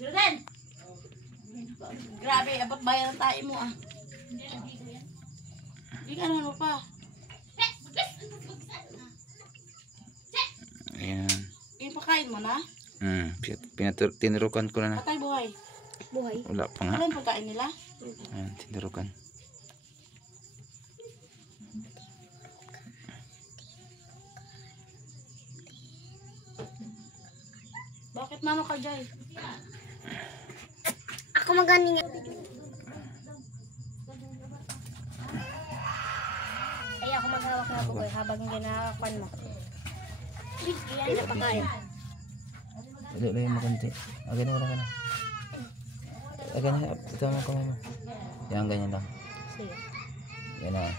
Jordan! Grabe, abot bayan ang tayo mo ah. Hindi ka naman mo pa. Ayan. Ipakain mo na? Tinurukan ko na. Patay buhay. Buhay? Wala pa nga. Ano yung pagkain nila? Ayan, tinurukan. Bakit mano ka, Jai? Ako magaling nga. Ay, ako maghawak na bukoy habang ginakakuan mo. Pinapakain. Dali lang yung makunti. Ganyan ka na. Ganyan. Ito mo kamay mo. Yan, ganyan lang. Sige. Yan na.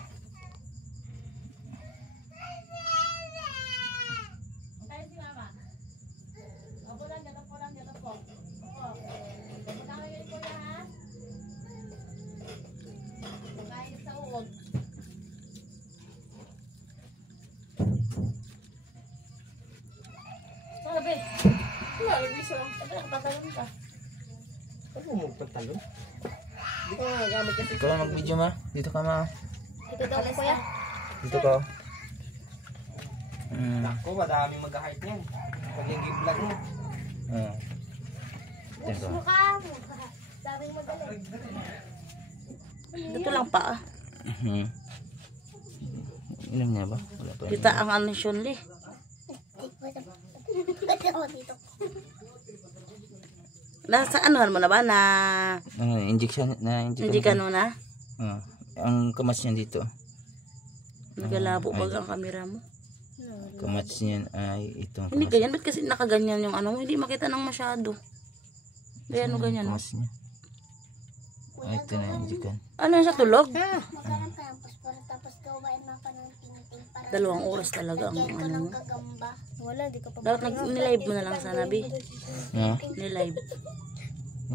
Sabi. Wala, nag-bisa lang. Sabi, nakatalon ka. Ano mo magpatalon? Hindi ka nga gamit kasi. Ikaw lang mag-video ma. Dito ka ma. Dito daw po kuya. Dito ka. Ako, madaming mag-hype niyan. Pag yung vlog mo. Dito. Mukha mo. Daming magaling. Dito lang pa ah. Ilan niya ba? Wala pa. Kita ang ano Shunli. Dito. Nasa anuhan mo na ba na Injection na hindi ka no na? Ang kamats niya dito. Nagalabo bag ang kamera mo. Kamats niya ay itong Hindi ganyan, ba't kasi nakaganyan yung ano mo? Hindi makita nang masyado. Kaya ano ganyan no? kamats niya. Ay, ito na yung injection. Ano yun sa tulog? Magkaroon ka ng paspor tapos gawain mo ka ng tiniting para 2 oras talaga ang lagyan ko ano ng mo. kagamba. Wala, di ka pa. Dapat nilive mo na lang sana, Bi. Ha? Nilive.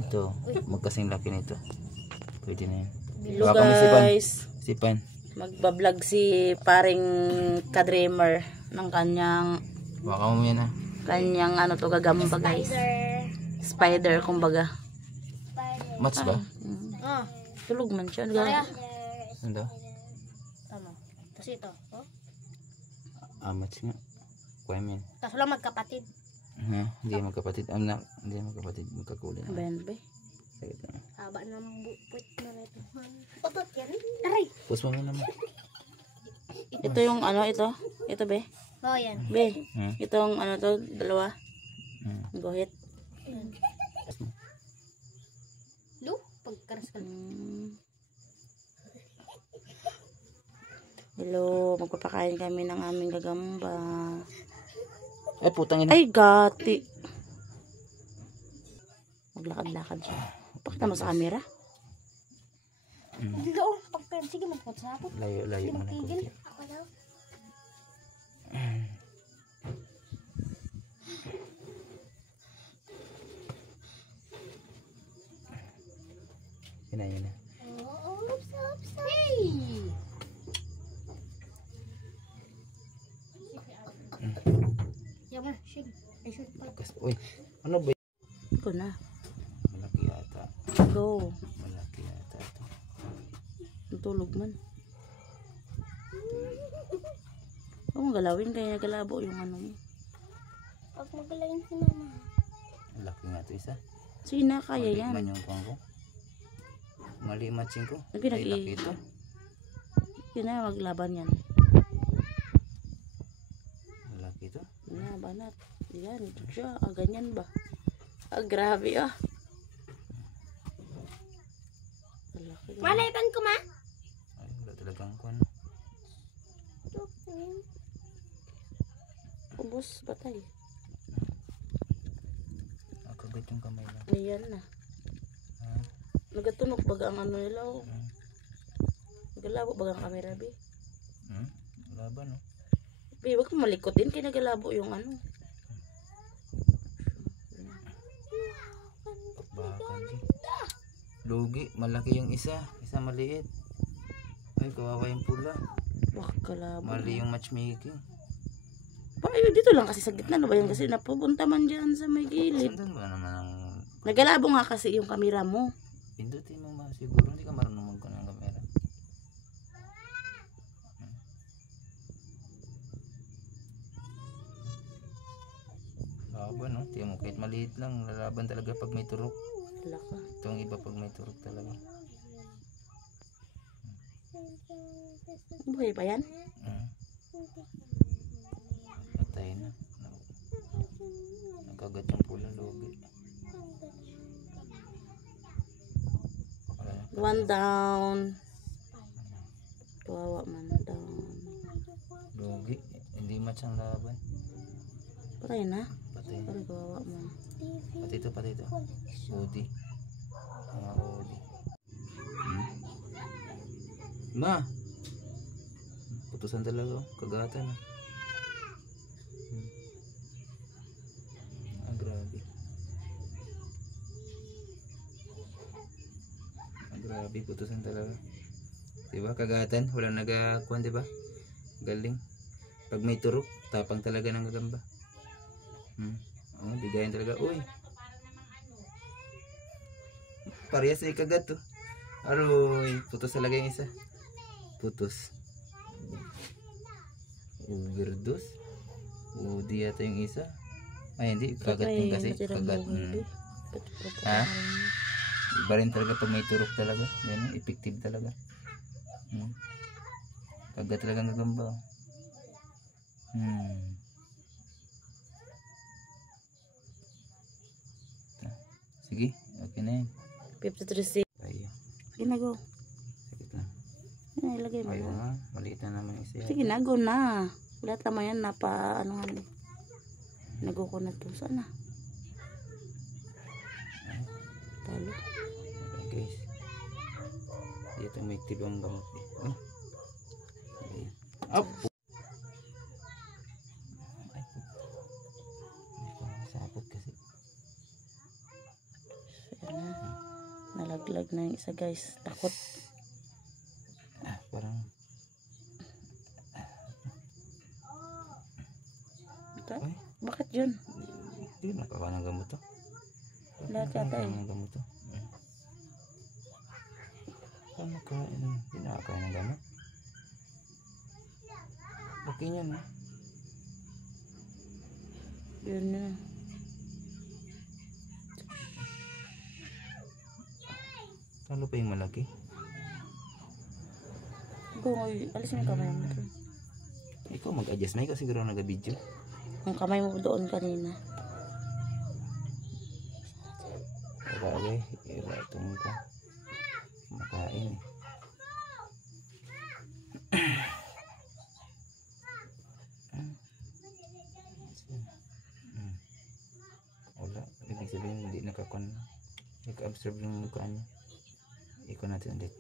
Ito. Magkasing laki nito. Pwede na yun. Hello Baka may sipan. guys. Sipan. Magbablog si paring ka-dreamer ng kanyang Baka mo yan ha. ano to gagamba guys. Spider kumbaga. Mats ba? Tulog man siya. Ano daw? Tama. Tapos ito. Oh. Mats nga. Kuha mo yan. Tapos lang magkapatid. Ha? Hindi magkapatid. Anak. Hindi magkapatid. Magkakulay na. Ben, be. Sakit na. Haba ng buput na ito. Otot yan. Aray! Pus mo naman. Ito yung ano, ito. Ito, be. Oh, yan. Be. Itong ano to, 2. Guhit. Lu, pagkaras ka. Hello, magpapakain kami ng aming gagamba. Ay, putang ina. Ay, gati. Maglakad-lakad siya. Pakita mo sa camera. Oo, pagkaras. Sige, magkatsapot. Layo mo na konti. Ako daw. Yun na. Oo, oops. Hey! Yaman, shig. Ay, shig pa. Uy, ano ba? Iko na. Malaki yata. Go. Malaki yata ito. Natulog man. Huwag mong galawin kaya nagalabo yung ano mo. Pag magalayin si mama. Malaki nga ito isa. Sige na, kaya Mali yan. man yung pang ko. Mali matching ko. Lagi Ay, laki ito. Yun na, maglaban yan. Malaki ito. Yun na, banat. Yan, ito siya. Ganyan ba? Grabe Malaki. Malaipan ko, ma? Ay, wala talagang kwan. Ubus, patay. Nakagat yung kamay lang. Ayan na. Nagatunog baga ang ano nila. Nagalabo baga ang camera, be. Laban, no? Be, wag mo malikot din. Kaya nagalabo yung ano. Bakbakan di. Lugi, malaki yung isa. Isa maliit. Ay, kawawa yung pula. Wak, kalabo. Mali yung matchmaking. Payo, dito lang kasi sa gitna. Ano ba yan? Kasi napupunta man dyan sa may gilid. Saan ba naman ang... Nagalabo nga kasi yung kamera mo. Pindutin mo ba siguro? Hindi ka marunong mag ng kamera. Laban, no? Tingnan mo, kahit maliit lang, lalaban talaga pag may turok. Wala ka. Itong iba pag may turok talaga. Buhay pa yan? Patay na. Nagkagat yung pulang logi. Wala na. One down. Kawawa man down. Logi. Hindi match ang laban. Patay na. Patay. Pero kawawa mo. Pati ito, pati ito. Udi. Mga udi. Ma! Putusan talaga. Kagatan. Grabe. Grabe, putusan talaga. Diba? Kagatan. Walang nagakuhan, diba? Galing. Pag may turok, tapang talaga ng gagamba. Bigayan talaga. Uy! Parehas na ikagat to. Aroy, putos talaga yung isa. Putos. Overdose. Udi yata yung isa. Ay hindi, kagat din kasi. Kagat. Ha? Iba rin talaga pag may turok talaga. Yan, effective talaga. Kagat talaga ng gagamba. Sige, okay na yun. 53C. Ayaw. Sige na, go. Sakit na. Ilagay mo. Ayaw nga, maliit na naman yung siya. Sige na, go na. Lahat naman yan, anuhan. Nago ko na to. Saan na? Talo. Okay guys. Dito may tibang gamot eh. Okay. Up! Sapot kasi. Ayan na. Nalaglag na yung isa guys. Takot. Parang ay, bakit yun? hindi nakakuha ng gamot to. Lahat yata eh. Ng gamot to. Paano kain? Hindi nakakain ng gamot. Okay yan eh. Yun na. Talo pa yung malaki. Go, alis mo yung kamay mo doon. Ikaw mag-adjust. May ka siguro nag-video. Ang kamay mo doon kanina. Bagay. Iba itong ko. Makain eh. Wala. Ibig sabihin hindi nakakon. Naka-absorb yung mukha niya. Ikon natin ulit.